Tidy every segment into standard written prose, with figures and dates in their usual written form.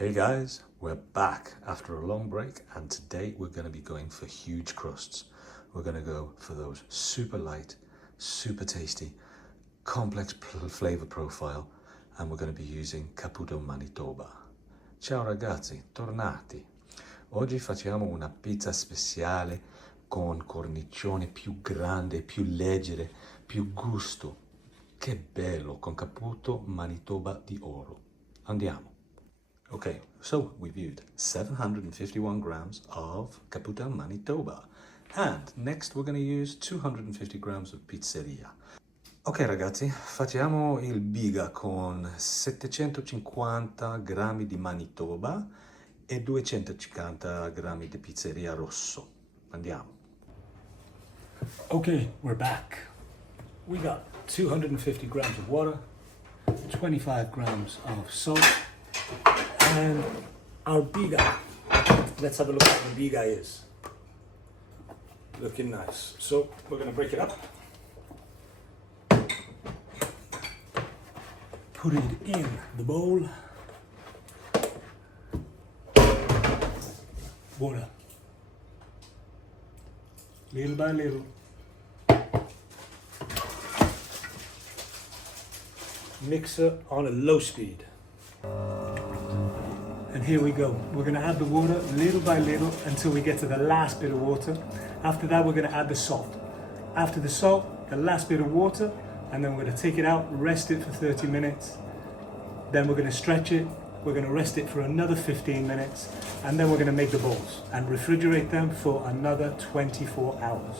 Hey guys, we're back after a long break, and today we're going to be going for huge crusts. We're going to go for those super light, super tasty, complex flavor profile, and we're going to be using Caputo Manitoba. Ciao ragazzi, tornati. Oggi facciamo una pizza speciale con cornicione più grande, più leggere, più gusto. Che bello, con Caputo Manitoba di oro. Andiamo. Okay, so we've used 751 grams of Caputo Manitoba. And next we're going to use 250 grams of pizzeria. Ok ragazzi, facciamo il Biga con 750 grammi di Manitoba e 250 grammi di pizzeria rosso. Andiamo. Okay, we're back. We got 250 grams of water, 25 grams of salt, and our Biga. Let's have a look at what the Biga is. Looking nice. So we're going to break it up. Put it in the bowl. Water. Little by little. Mixer on a low speed. And here we go. We're going to add the water little by little until we get to the last bit of water. After that, we're going to add the salt. After the salt, the last bit of water, and then we're going to take it out, rest it for 30 minutes. Then we're going to stretch it. We're going to rest it for another 15 minutes, and then we're going to make the balls and refrigerate them for another 24 hours.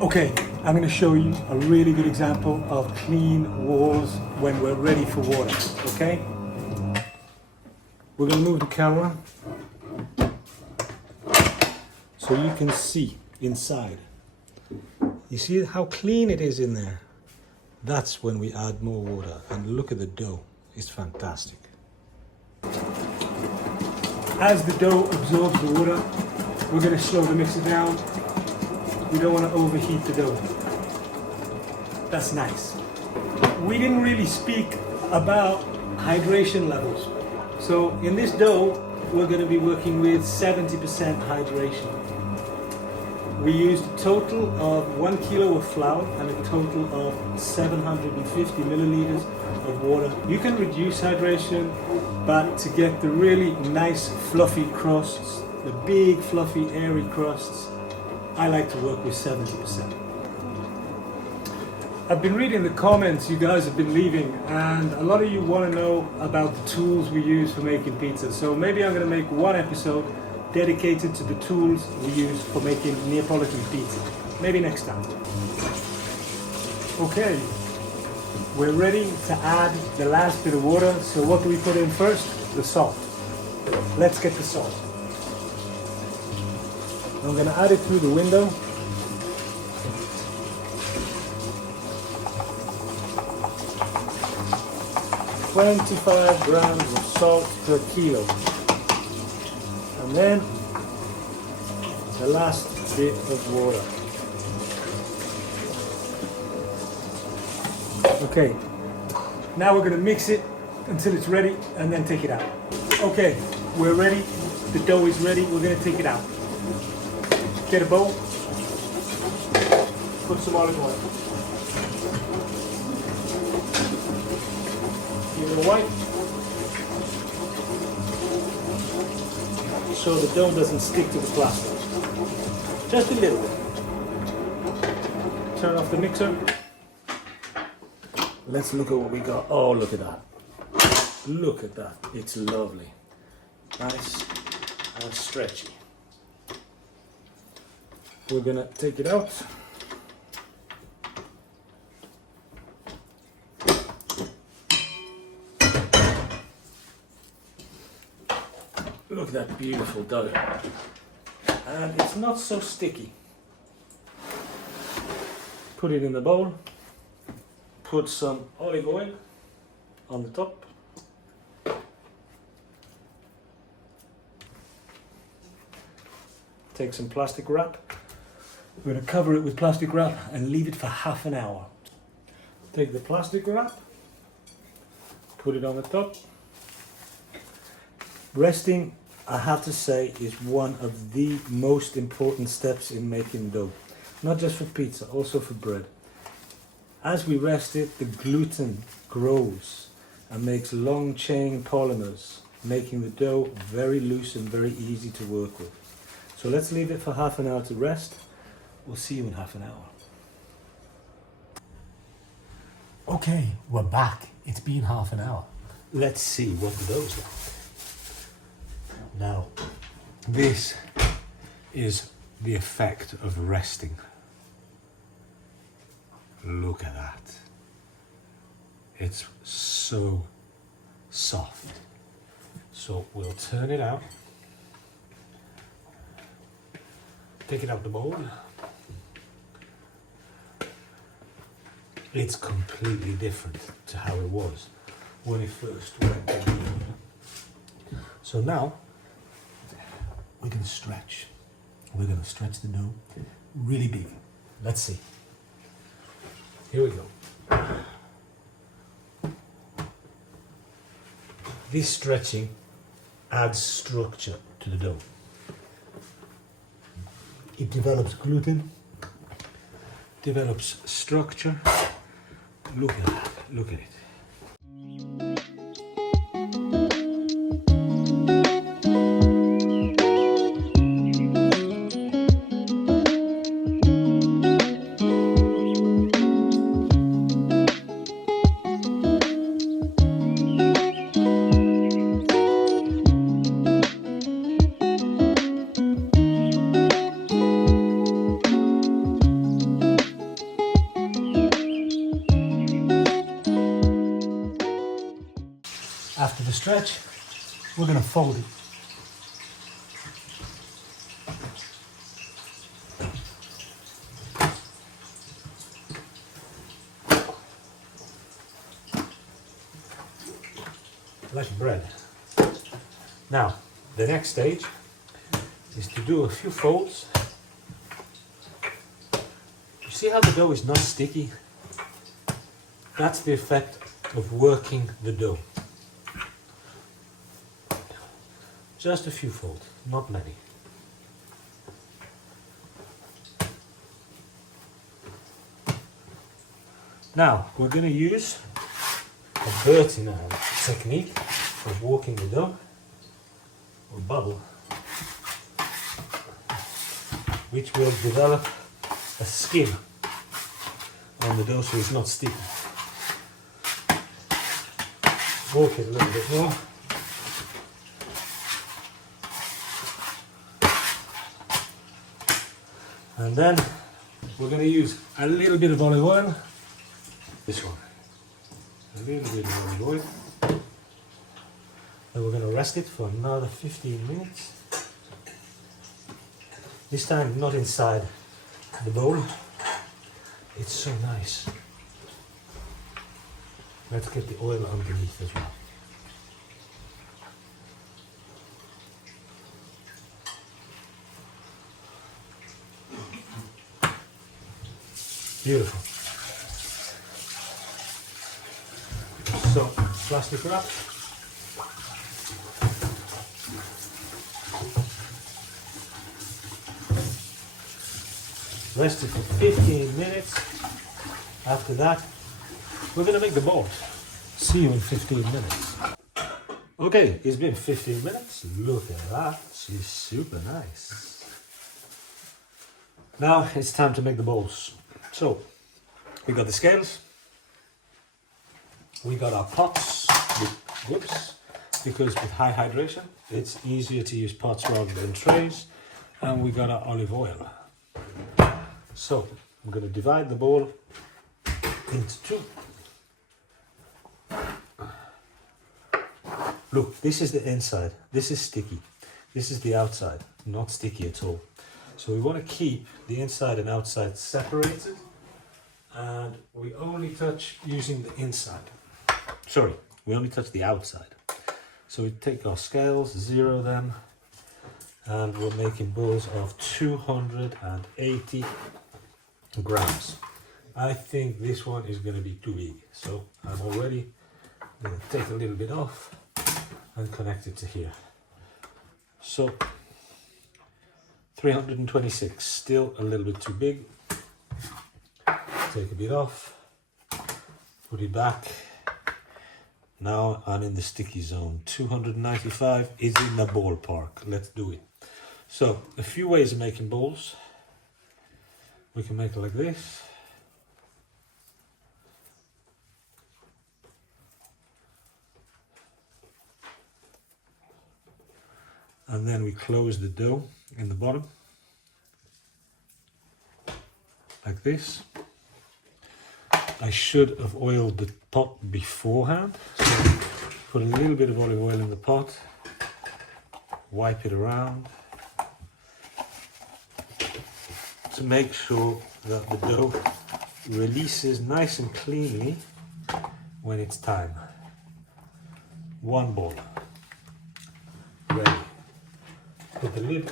Okay, I'm going to show you a really good example of clean walls when we're ready for water, okay? We're going to move the camera so you can see inside. You see how clean it is in there? That's when we add more water, and look at the dough. It's fantastic. As the dough absorbs the water, we're going to slow the mixer down. We don't want to overheat the dough. That's nice. We didn't really speak about hydration levels. So in this dough, we're going to be working with 70% hydration. We used a total of 1 kilo of flour and a total of 750 milliliters of water. You can reduce hydration, but to get the really nice fluffy crusts, the big fluffy airy crusts, I like to work with 70%. I've been reading the comments you guys have been leaving, and a lot of you want to know about the tools we use for making pizza. So maybe I'm going to make one episode dedicated to the tools we use for making Neapolitan pizza. Maybe next time. Okay, we're ready to add the last bit of water. So what do we put in first? The salt. Let's get the salt. I'm going to add it through the window. "25 grams of salt per kilo." And then the last bit of water. Okay, now we're going to mix it until it's ready and then take it out. Okay, we're ready. The dough is ready. We're going to take it out. Get a bowl. Put some olive oil. Give it a wipe, so the dough doesn't stick to the plastic. Just a little bit. Turn off the mixer. Let's look at what we got. Oh, look at that. Look at that. It's lovely. Nice and stretchy. We're gonna take it out. Look at that beautiful dough. And it's not so sticky. Put it in the bowl. Put some olive oil on the top. Take some plastic wrap. We're going to cover it with plastic wrap and leave it for half an hour. Take the plastic wrap, put it on the top, Resting, I have to say, is one of the most important steps in making dough. Not just for pizza, also for bread. As we rest it, the gluten grows and makes long chain polymers, making the dough very loose and very easy to work with. So let's leave it for half an hour to rest. We'll see you in half an hour. Okay, we're back. It's been half an hour. Let's see what the dough's like. Now, this is the effect of resting. Look at that. It's so soft. So we'll turn it out. Take it out the bowl. It's completely different to how it was when it first went in. So now we're going to stretch. We're going to stretch the dough really big. Let's see. Here we go. This stretching adds structure to the dough. It develops gluten, develops structure. Look at that, look at it. After the stretch, we're going to fold it. Like bread. Now, the next stage is to do a few folds. You see how the dough is not sticky? That's the effect of working the dough. Just a few folds, not many. Now, we're going to use a Bertin technique of working the dough, or bubble, which will develop a skin on the dough so it's not sticky. Work it a little bit more. And then we're going to use a little bit of olive oil. This one. A little bit of olive oil. And we're going to rest it for another 15 minutes. This time not inside the bowl. It's so nice. Let's get the oil underneath as well. Beautiful. So, plastic wrap. Rest it for 15 minutes. After that, we're going to make the balls. See you in 15 minutes. Okay, it's been 15 minutes. Look at that. She's super nice. Now it's time to make the balls. So, we got the scales, we got our pots with whips, because with high hydration, it's easier to use pots rather than trays, and we got our olive oil. So, I'm going to divide the ball into two. Look, this is the inside, this is sticky, this is the outside, not sticky at all. So we want to keep the inside and outside separated, and we only touch using the inside. Sorry, we only touch the outside. So we take our scales, zero them, and we're making balls of 280 grams. I think this one is going to be too big, so I'm already going to take a little bit off and connect it to here. So 326, still a little bit too big. Take a bit off, put it back. Now I'm in the sticky zone. 295 is in the ballpark. Let's do it. So a few ways of making balls. We can make it like this. And then we close the dough in the bottom. Like this. I should have oiled the pot beforehand. So put a little bit of olive oil in the pot. Wipe it around. To make sure that the dough releases nice and cleanly when it's time. One ball. Ready. Put the lid.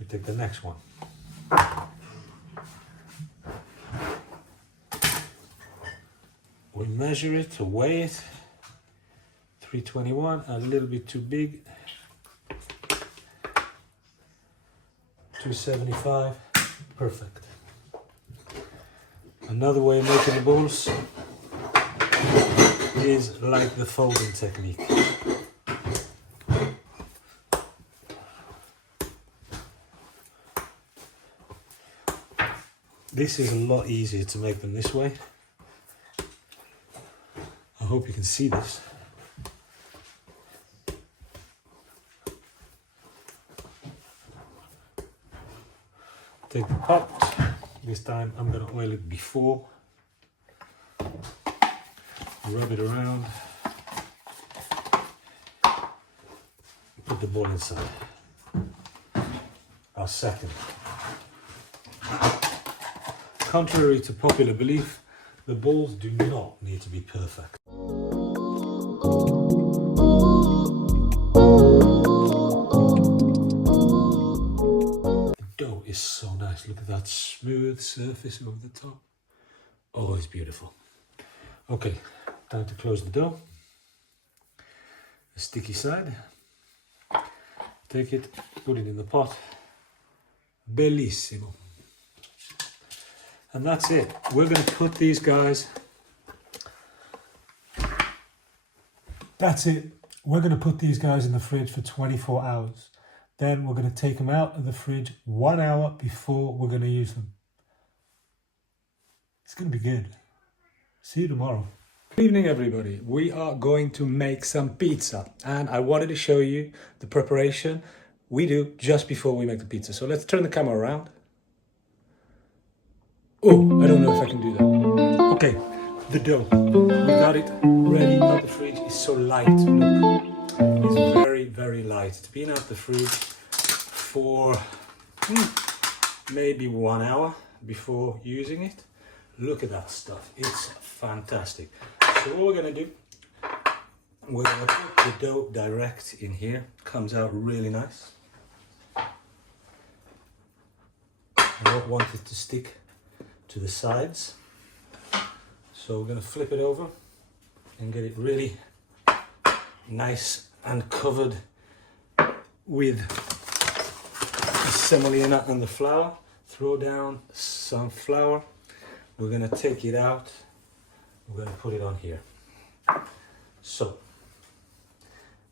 We take the next one. We measure it to weigh it. 321, a little bit too big. 275, perfect. Another way of making the balls is like the folding technique. This is a lot easier to make them this way. I hope you can see this. Take the pot. This time I'm going to oil it before. Rub it around. Put the ball inside. Our second. Contrary to popular belief, the balls do not need to be perfect. The dough is so nice. Look at that smooth surface over the top. Oh, it's beautiful. Okay, time to close the dough. The sticky side. Take it, put it in the pot. Bellissimo. And that's it. We're going to put these guys. That's it. We're going to put these guys in the fridge for 24 hours. Then we're going to take them out of the fridge 1 hour before we're going to use them. It's going to be good. See you tomorrow. Good evening, everybody. We are going to make some pizza. And I wanted to show you the preparation we do just before we make the pizza. So let's turn the camera around. Oh, I don't know if I can do that. Okay, the dough. We got it ready out the fridge. It's so light, look. It's very, very light. It's been out the fridge for maybe 1 hour before using it. Look at that stuff. It's fantastic. So what we're going to do, we're going to put the dough direct in here. Comes out really nice. I don't want it to stick to the sides, so we're going to flip it over and get it really nice and covered with the semolina and the flour. Throw down some flour. We're going to take it out. We're going to put it on here. So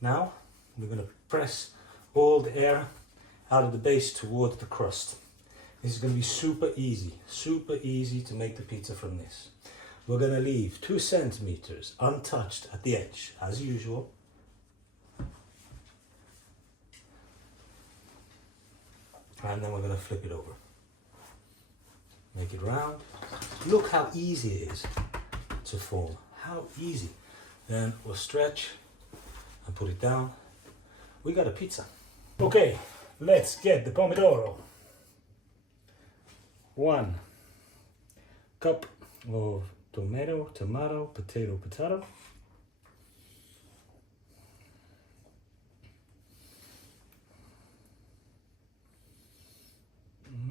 now we're going to press all the air out of the base towards the crust. This is going to be super easy to make the pizza from this. We're going to leave 2 centimeters untouched at the edge, as usual. And then we're going to flip it over. Make it round. Look how easy it is to form. How easy. Then we'll stretch and put it down. We got a pizza. Okay, let's get the pomodoro. 1 cup of tomato, potato.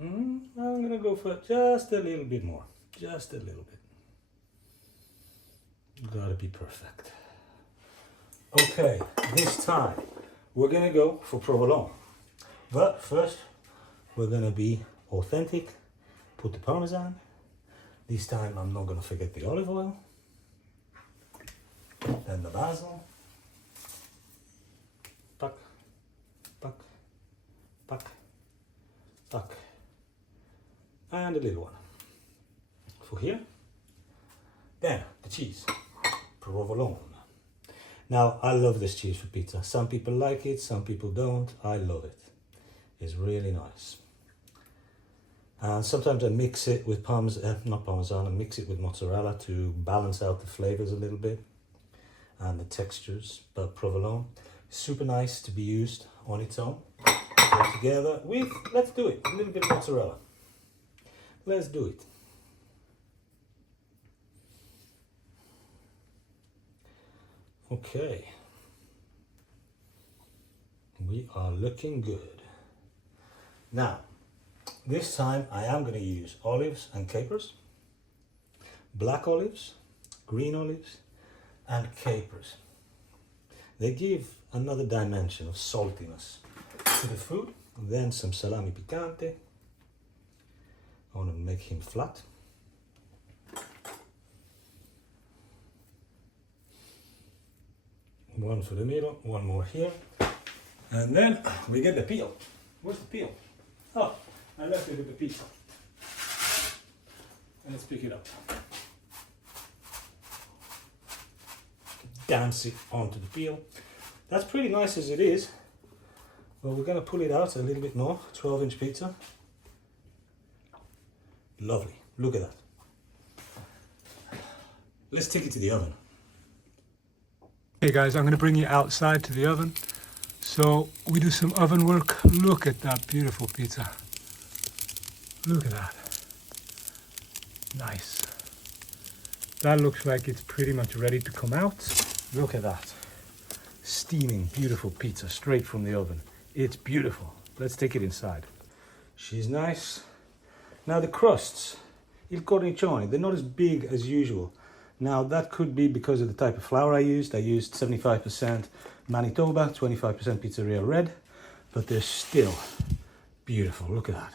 I'm gonna go for just a little bit more, just a little bit. Gotta be perfect. Okay, this time we're gonna go for provolone. But first, we're gonna be authentic. Put the Parmesan. This time I'm not gonna forget the olive oil. Then the basil. Tuck, tuck, tuck, tuck. And a little one. For here. Then the cheese. Provolone. Now, I love this cheese for pizza. Some people like it, some people don't. I love it. It's really nice. And sometimes I mix it with not Parmesan, I mix it with mozzarella to balance out the flavors a little bit and the textures. But provolone, super nice to be used on its own. Go together with, let's do it, a little bit of mozzarella. Let's do it. Okay, we are looking good. Now, this time I am going to use olives and capers, black olives, green olives, and capers. They give another dimension of saltiness to the food. And then some salami picante. I want to make him flat. One for the middle, one more here. And then we get the peel. Where's the peel? Oh, I left it with the pizza. Let's pick it up. Dance it onto the peel. That's pretty nice as it is. But we're going to pull it out a little bit more. 12-inch pizza. Lovely. Look at that. Let's take it to the oven. Hey guys, I'm going to bring you outside to the oven. So we do some oven work. Look at that beautiful pizza. Look at that. Nice. That looks like it's pretty much ready to come out. Look at that. Steaming, beautiful pizza straight from the oven. It's beautiful. Let's take it inside. She's nice. Now the crusts, il cornicione, they're not as big as usual. Now that could be because of the type of flour I used. I used 75% Manitoba, 25% Pizzeria Red, but they're still beautiful. Look at that.